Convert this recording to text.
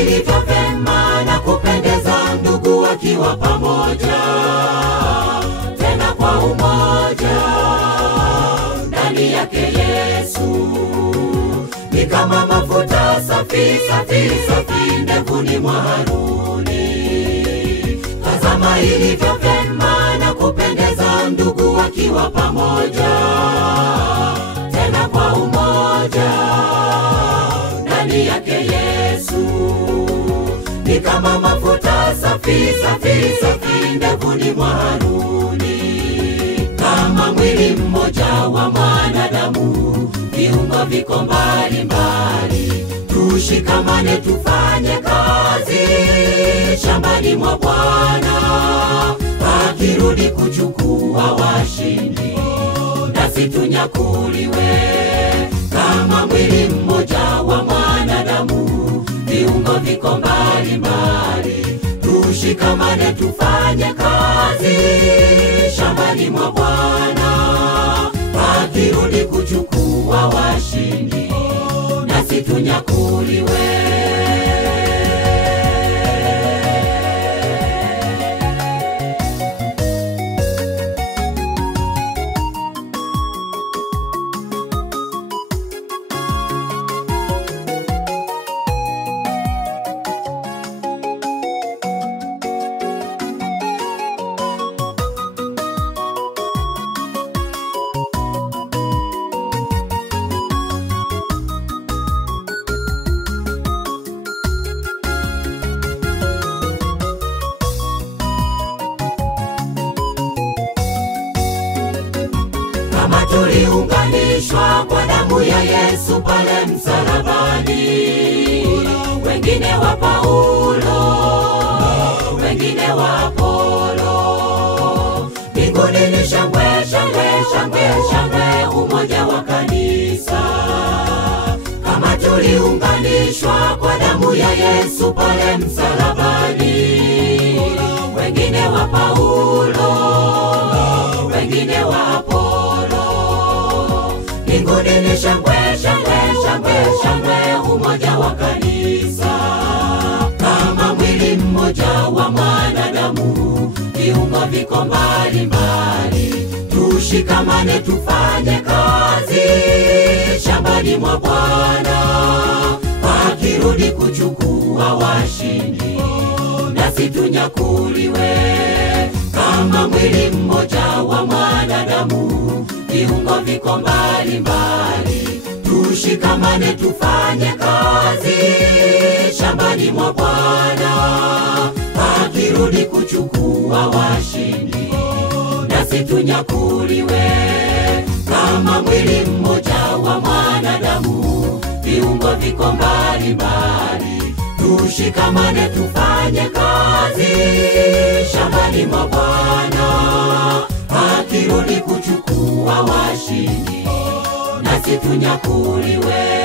ilivyo vema na kupendeza ndugu wakiwa pamoja, tena kwa umoja ndani yake Yesu. Ni kama mafuta safi safi safi ndevuni mwa Haruni. Tazama ilivyo vema na kupendeza ndugu wakiwa pamoja, tena kwa umoja ndani yake Yesu. Ni kama mafuta safi safi safi ndevuni mwa Haruni. Kama mwili mmoja wa mwanadamu, viungo viko mbali mbali, tushikamane tufanye kazi shambani mwa Bwana. Akirudi kuchukua washindi, nasi tunyakuliwe. Kama mwili mmoja wa mwanadamu, viungo viko mbali mbali, tushikamane tufanye kazi shambani mwa Bwana. Akirudi kuchukua washindi, nasi tunyakuliwe. Kama tuliunganishwa kwa damu ya Yesu pale msalabani, wengine wa Paulo, wengine wa Apolo, mbinguni ni shangwe shangwe shangwe shangwe, umoja wa kanisa. Kama tuliunganishwa kwa damu ya Yesu pale msalabani, wengine wa Paulo, wengine wa Apolo, mbinguni ni shangwe shangwe shangwe shangwe, umoja wa kanisa. Kama mwili mmoja wa mwanadamu, viungo viko mbali mbali, tushikamane tufanye kazi shambani mwa Bwana. Akirudi kuchukua washindi, nasi tunyakuliwe. Kama mwili mmoja wa mwanadamu, viungo viko mbali mbali, tushikamane tufanye kazi shambani mwa Bwana. Akirudi kuchukua washindi, nasi tunyakuliwe. Kama mwili mmoja wa mwanadamu, viungo viko mbali mbali, tushikamane tufanye kazi shambani mwa Bwana. Akirudi kuchukua washindi, nasi tunyakuliwe.